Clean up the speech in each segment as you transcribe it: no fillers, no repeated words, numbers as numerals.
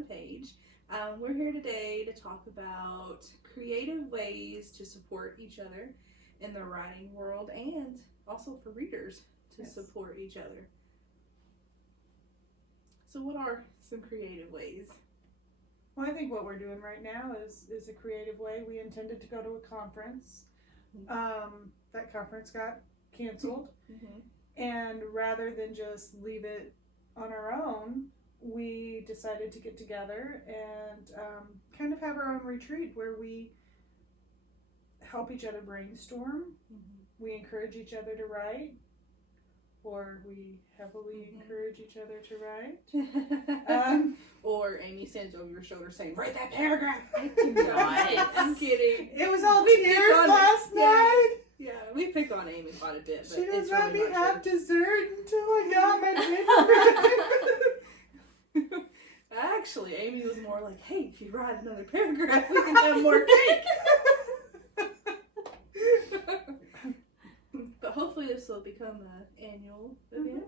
one page. We're here today to talk about creative ways to support each other in the writing world and also for readers to support each other. So what are some creative ways? Well, I think what we're doing right now is a creative way. We intended to go to a conference. That conference got canceled. And rather than just leave it on our own, we decided to get together and kind of have our own retreat where we help each other brainstorm. We encourage each other to write, or we heavily encourage each other to write. Or Amy stands over your shoulder saying, "Write that paragraph." I'm kidding. It was all tears last night. Yeah, we pick on Amy quite a bit. But She didn't it's let really me have dessert until I got my paper. Actually, Amy was more like, "Hey, if you write another paragraph, we can have more cake." But hopefully this will become an annual event.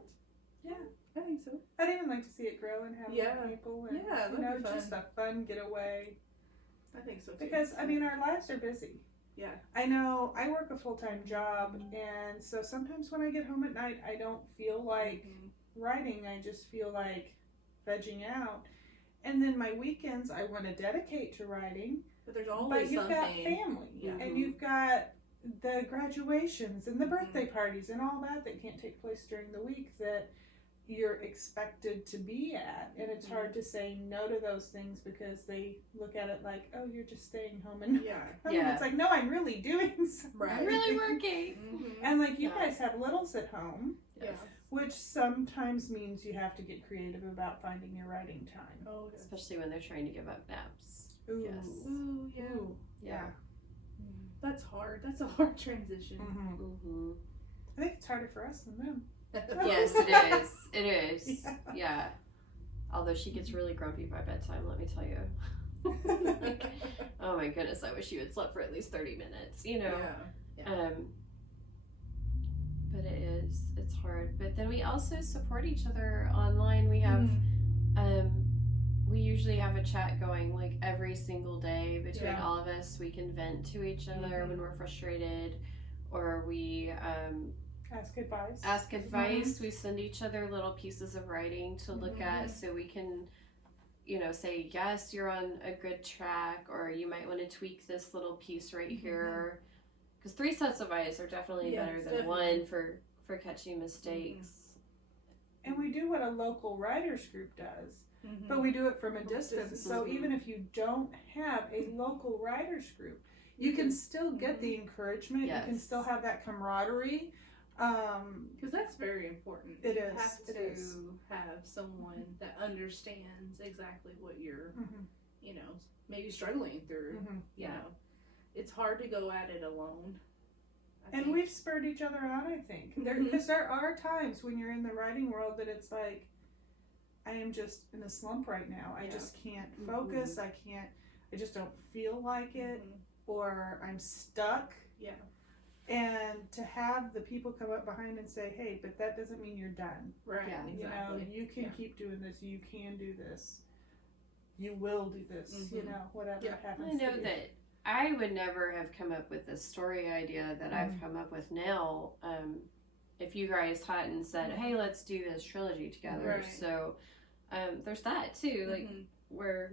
Yeah, I think so. I'd even like to see it grow and have more people. And, that'd be fun. just a fun getaway. I think so too. Because, I mean, our lives are busy. Yeah. I know I work a full-time job, and so sometimes when I get home at night, I don't feel like writing. I just feel like vegging out. And then my weekends, I want to dedicate to writing. But there's always But you've got family, and you've got the graduations and the birthday parties and all that can't take place during the week that you're expected to be at, and it's hard to say no to those things because they look at it like, oh, you're just staying home and it's like, no, I'm really doing something. I'm really working. And like you guys have littles at home, Yes. which sometimes means you have to get creative about finding your writing time. Oh, yes. Especially when they're trying to give up naps. Ooh. Yes. Ooh, yeah. Ooh. Yeah. That's hard. That's a hard transition. I think it's harder for us than them. Yes, it is. It is. Yeah. Although she gets really grumpy by bedtime, let me tell you. Like, oh my goodness, I wish you had slept for at least 30 minutes, you know? Yeah. But it's hard. But then we also support each other online. We have, we usually have a chat going like every single day between all of us. We can vent to each other when we're frustrated, or we, ask advice. We send each other little pieces of writing to look at so we can, you know, say, yes, you're on a good track, or you might want to tweak this little piece right here. Because 3 sets of eyes are definitely better than one for catching mistakes. And we do what a local writers group does, but we do it from a distance. So even if you don't have a local writers group, you can still get the encouragement. You can still have that camaraderie. Because that's very important. It You is. have It to is. have someone that understands exactly what you're, you know, maybe struggling through. You know, it's hard to go at it alone. I And think. we've spurred each other on, I think. Because there are times when you're in the writing world that it's like, I am just in a slump right now. I just can't focus. I just don't feel like it. Or I'm stuck. Yeah. And to have the people come up behind and say, hey, but that doesn't mean you're done. Right. Yeah. You know, you can keep doing this. You can do this. You will do this. You know, whatever happens. I know that I would never have come up with the story idea that I've come up with now if you guys hadn't said, hey, let's do this trilogy together. Right. So there's that too. Like we're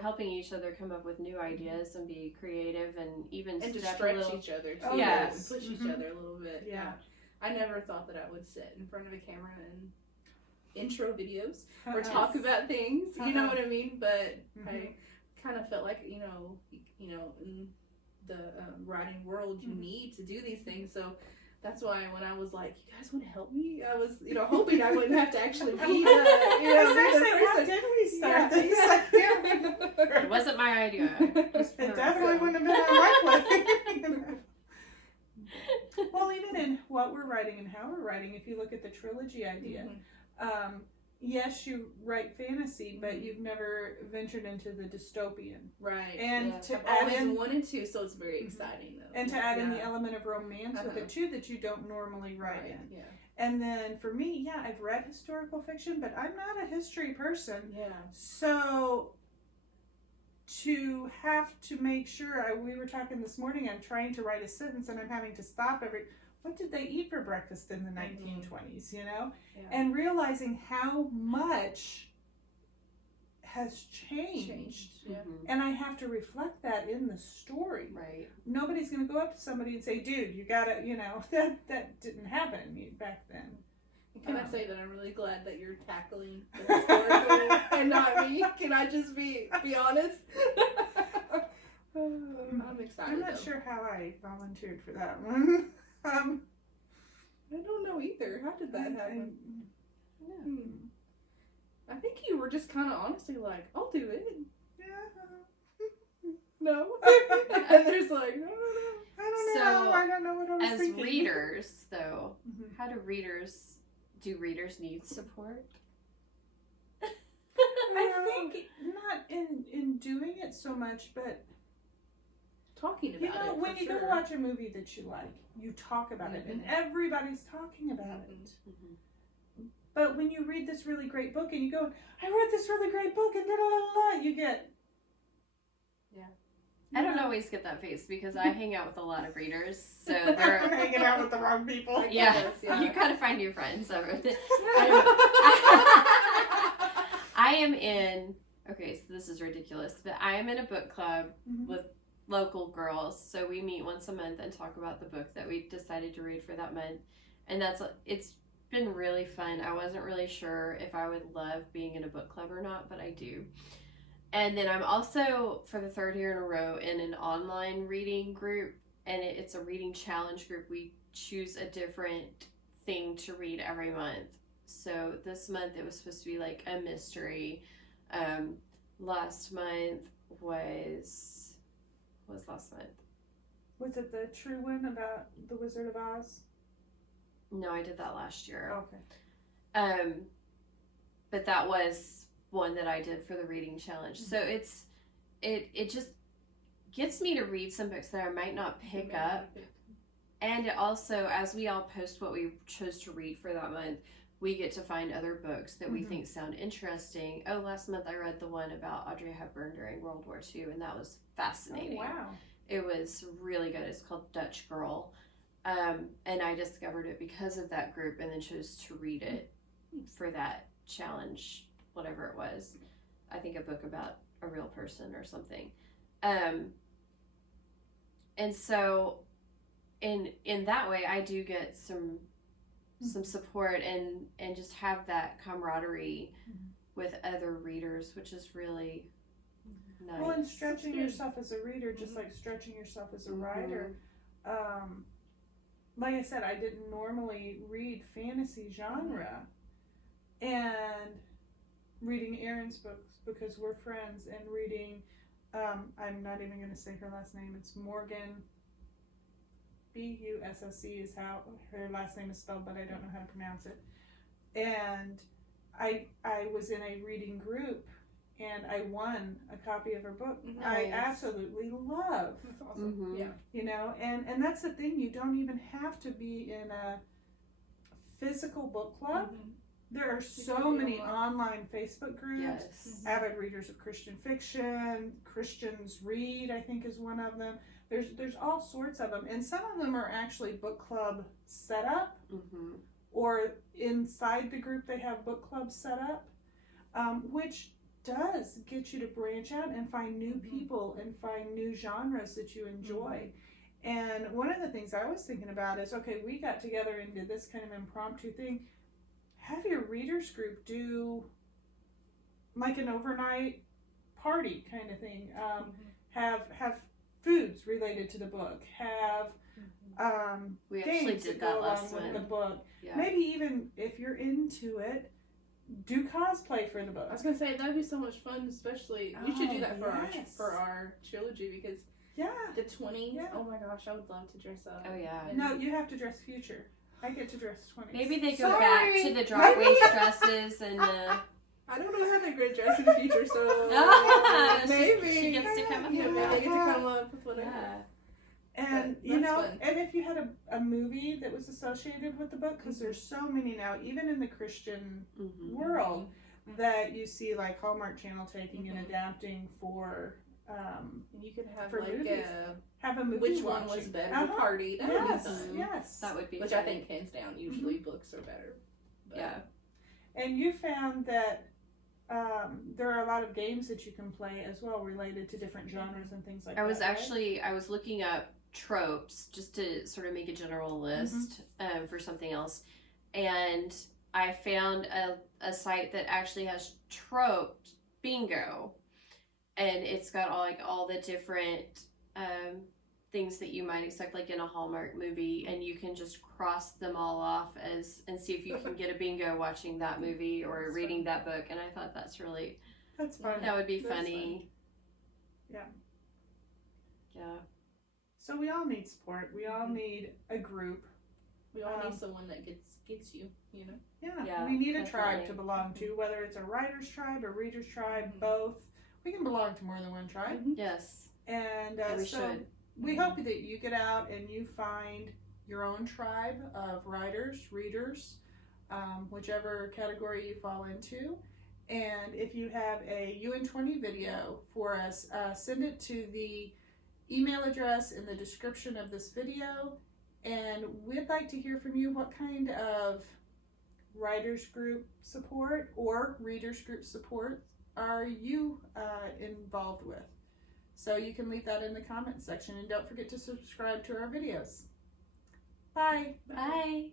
helping each other come up with new ideas and be creative and even And to step stretch a little. each other too. Oh, yes. And push each other a little bit. Yeah. I never thought that I would sit in front of a camera and intro videos or Yes. talk about things. You know what I mean? But I kind of felt like, you know, in the writing world, you need to do these things. So that's why when I was like, you guys want to help me? I was, you know, hoping I wouldn't have to actually be, you know, how did we start this? I can't remember. It wasn't my idea. It definitely wouldn't have been on my plate. Well, even in what we're writing and how we're writing, if you look at the trilogy idea, yes, you write fantasy, but you've never ventured into the dystopian. Right. And to I've add always in, wanted to, so it's very exciting though. and to add in the element of romance with it too that you don't normally write in. Yeah. And then for me, I've read historical fiction, but I'm not a history person. Yeah. So to have to make sure, we were talking this morning, I'm trying to write a sentence and I'm having to stop what did they eat for breakfast in the 1920s, you know? Yeah. And realizing how much has changed. Yeah. And I have to reflect that in the story. Right. Nobody's going to go up to somebody and say, dude, you gotta, you know, that didn't happen back then. Can I say that I'm really glad that you're tackling the historical and not me? Can I just be honest? I'm excited. I'm not though. sure how I volunteered for that one. I don't know either. How did that happen? I think you were just kind of honestly like, I'll do it. Yeah. No. And there's like, no. I don't know what I was As thinking. readers, though, Mhm. how do readers need support? I think not in doing it so much, but Talking about you know, it. when for you sure. go watch a movie that you like, you talk about it, and everybody's talking about it. But when you read this really great book and you go, I read this really great book and da da da da, you get. Yeah. I don't always get that face because I hang out with a lot of readers, so They're they're hanging out with the wrong people. yeah. Yeah. You gotta find new friends. I am in. Okay, so this is ridiculous, but I am in a book club with local girls. So we meet once a month and talk about the book that we decided to read for that month, and it's been really fun. I wasn't really sure if I would love being in a book club or not, but I do. And then I'm also, for the third year in a row, in an online reading group, and it's a reading challenge group. We choose a different thing to read every month. So this month it was supposed to be like a mystery. Last month was last month? Was it the true one about the Wizard of Oz? No, I did that last year. Okay. But that was one that I did for the reading challenge. So it just gets me to read some books that I might not pick up. And it also, as we all post what we chose to read for that month, we get to find other books that we think sound interesting. Oh, last month I read the one about Audrey Hepburn during World War II, and that was fascinating. Oh, wow. It was really good. It's called Dutch Girl. And I discovered it because of that group and then chose to read it for that challenge, whatever it was. I think a book about a real person or something. And so in that way, I do get some support and just have that camaraderie with other readers, which is really nice. Well, and stretching yourself as a reader, just like stretching yourself as a writer. Like I said, I didn't normally read fantasy genre, and reading Erin's books because we're friends, and reading, I'm not even going to say her last name, it's Morgan, Bussc is how her last name is spelled, but I don't know how to pronounce it. And I was in a reading group, and I won a copy of her book. Nice. I absolutely love. That's awesome. Yeah. You know, and that's the thing, you don't even have to be in a physical book club. There are so many online Facebook groups. Yes. Avid readers of Christian fiction, Christians Read, I think is one of them. There's all sorts of them, and some of them are actually book club set up, or inside the group they have book clubs set up, which does get you to branch out and find new people and find new genres that you enjoy. And one of the things I was thinking about is, okay, we got together and did this kind of impromptu thing. Have your readers group do like an overnight party kind of thing. Have foods related to the book. Have we actually games did that that go last along with month. the book. Yeah. Maybe even if you're into it, do cosplay for the book. I was gonna say that'd be so much fun, especially we should do that yes. for our trilogy because Yeah. the 20s. Yeah. Oh my gosh, I would love to dress up. Oh yeah. No, you have to dress future. I get to dress 20s. Maybe they go Sorry. back to the drop waist dresses and I don't know how to great dress in the future, so maybe she gets to come up Yeah, with maybe I that. get to come up with whatever. Yeah. And But you that's know, fun. and if you had a movie that was associated with the book, because there's so many now, even in the Christian world, that you see like Hallmark Channel taking and adapting for um, And you could have For like movies. a have a movie which one was watching. better Uh-huh. party. That would Yes, be fun. yes. That would be Which fun. I think hands down, usually books are better. But, Yeah. And you found that there are a lot of games that you can play as well related to different genres and things like that. I was right? actually I was looking up tropes just to sort of make a general list for something else, and I found a site that actually has trope bingo, and it's got all the different things that you might expect like in a Hallmark movie, and you can just cross them all off as and see if you can get a bingo watching that movie or That's reading that book. And I thought that's fun. that would be That's funny. Yeah. Yeah. So we all need support. We all need a group. we all need someone that gets you, you know. Yeah, we need a tribe definitely. to belong to, whether it's a writer's tribe, a reader's tribe, Mhm. both. We can belong to more than one tribe. Yes. And we so should. we hope that you get out and you find your own tribe of writers, readers, whichever category you fall into. And if you have a UN20 video for us, send it to the email address in the description of this video. And we'd like to hear from you what kind of writers group support or readers group support are you involved with. So you can leave that in the comments section, and don't forget to subscribe to our videos. Bye. Bye.